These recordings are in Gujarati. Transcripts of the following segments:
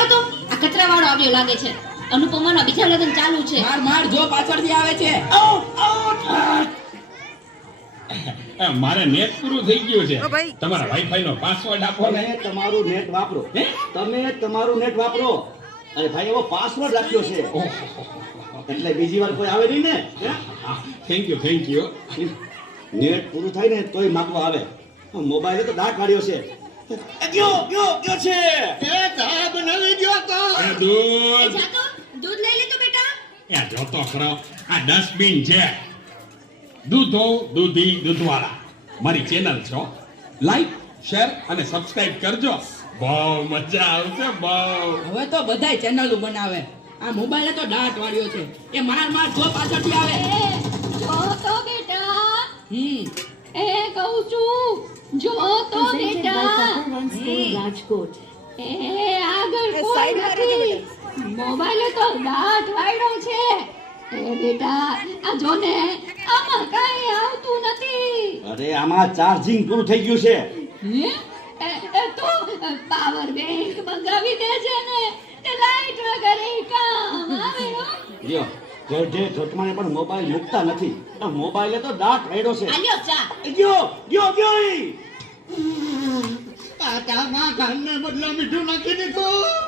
આવતો? આ કચરા વાળો આવ્યો લાગે છે. અનુપમાના બીજા લગ્ન ચાલુ છે. માર માર જો પાછળથી આવે છે. મારે નેટ પૂરું થઈ ગયું છે. તમારા વાઈફાઈ નો પાસવર્ડ આપો ને. તમારું નેટ વાપરો. તમે તમારું નેટ વાપરો. અરે ભાઈ એવો પાસવર્ડ રાખ્યો છે. એટલે બીજી વાર કોઈ આવે નહીં ને? Thank you thank you net પૂરું થાય ને તોય માંગવા આવે. મોબાઈલે તો દાટ કાઢ્યો છે. ગયો ગયો ગયો છે? એ દૂધ. દૂધ લઈ લે તો બેટા. એ જોતો ખરો. આ ડસ્ટબિન છે. દૂધો દૂધી દૂધવાળા. મારી ચેનલ છો. લાઈક શેર અને સબસ્ક્રાઇબ કરજો. બહુ મજા આવશે બહુ. હવે તો બધાય ચેનલો બનાવે. આ મોબાઈલ તો દાંત વાળ્યો છે. એ માર માર જો પાછળથી આવે. જો તો બેટા. હમ. એ કહું છું જો તો બેટા. Rajkot. એ આગળ કોઈ નથી. મોબાઈલે તો દાંત વાળ્યો છે. એ બેટા આ જો ને આમાં કાંઈ આવતું નથી. અરે આમાં ચાર્જિંગ પૂરું થઈ ગયું છે. હે? તો પાવર બેંક મંગાવી દેજે ને. તે લાઈટ વગર એ કામ આવે હો. લ્યો જે ઘટમાને પણ મોબાઈલ મૂકતા નથી. આ મોબાઈલે તો દાંત કાઢ્યો છે. આલ્યો ચા. ગયો ગયો ગયો પાટામાં કાનને બદલા મીઠું નાખી દીધું.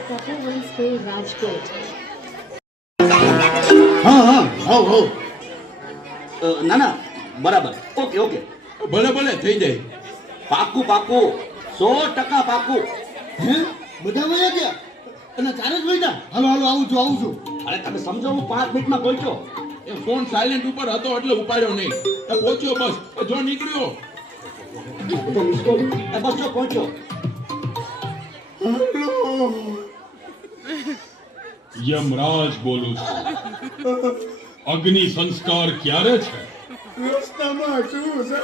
Presented by Thakur One School, Rajkot. હા હા હો હો ના ના બરાબર ઓકે ઓકે ભલે ભલે થઈ જાય. પાકું પાકું. સો ટકા પાકું. હે? બધા વયા ગયા? અને જ વયા હાલો હાલો આવું છું આવું છું અરે તમે સમજો હું પાંચ મિનિટમાં પહોંચ્યો. એ ફોન સાયલેન્ટ ઉપર હતો એટલે ઉપાડ્યો નહીં. પહોંચ્યો બસ. એ જો નીકળ્યો. તો મિસ કોલ એ બસ જો પહોંચ્યો. યમરાજ બોલું છું. અગ્નિ સંસ્કાર ક્યારે છે? રસ્તામાં છું સર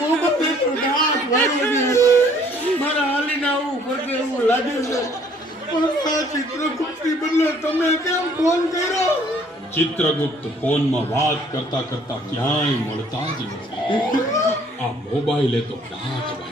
મોબાઈલ તો દાંત વાળ્યો છે. મારા હાલીને આવું પડશે એવું લાગે છે. ચિત્રગુપ્તની બદલે તમે કેમ ફોન કર્યો? ચિત્રગુપ્ત ફોનમાં વાત કરતા કરતા ક્યાંય મળતા જ નથી. આ મોબાઈલે તો વાળ્યો